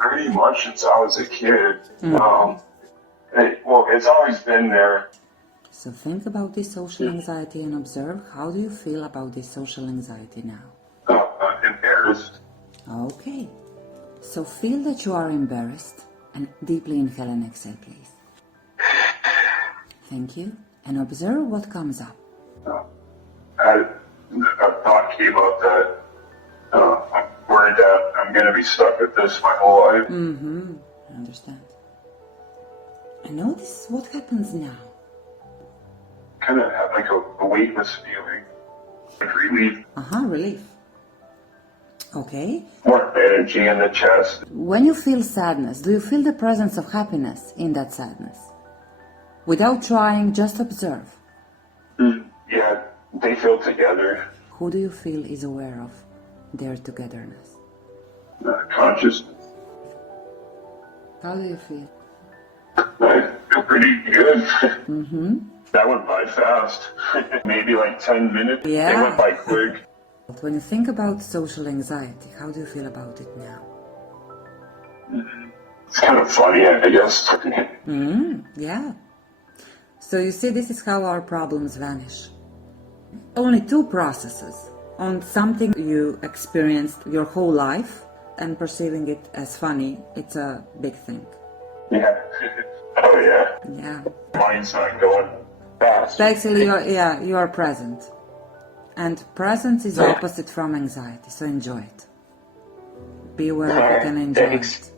pretty much since I was a kid. It's always been there. So think about this social anxiety and observe how do you feel about this social anxiety now? Embarrassed. Okay. So feel that you are embarrassed and deeply inhale and exhale, please. Thank you. And observe what comes up. A thought came up that I'm worried that I'm going to be stuck with this my whole life. I understand. And notice what happens now. Kind of have like a weightless feeling. Like relief. Relief. Okay. More energy in the chest. When you feel sadness, do you feel the presence of happiness in that sadness? Without trying, just observe. Yeah, they feel together. Who do you feel is aware of their togetherness? Consciousness. How do you feel? I feel pretty good. That went by fast. Maybe like 10 minutes. Yeah. They went by quick. When you think about social anxiety, how do you feel about it now? It's kind of funny, I guess. Yeah. So you see, this is how our problems vanish. Only two processes on something you experienced your whole life and perceiving it as funny. It's a big thing. Yeah. Oh, yeah. Yeah. Mind's not going fast. Basically, you are present. And presence is opposite from anxiety, so enjoy it. Be aware of it and enjoy it.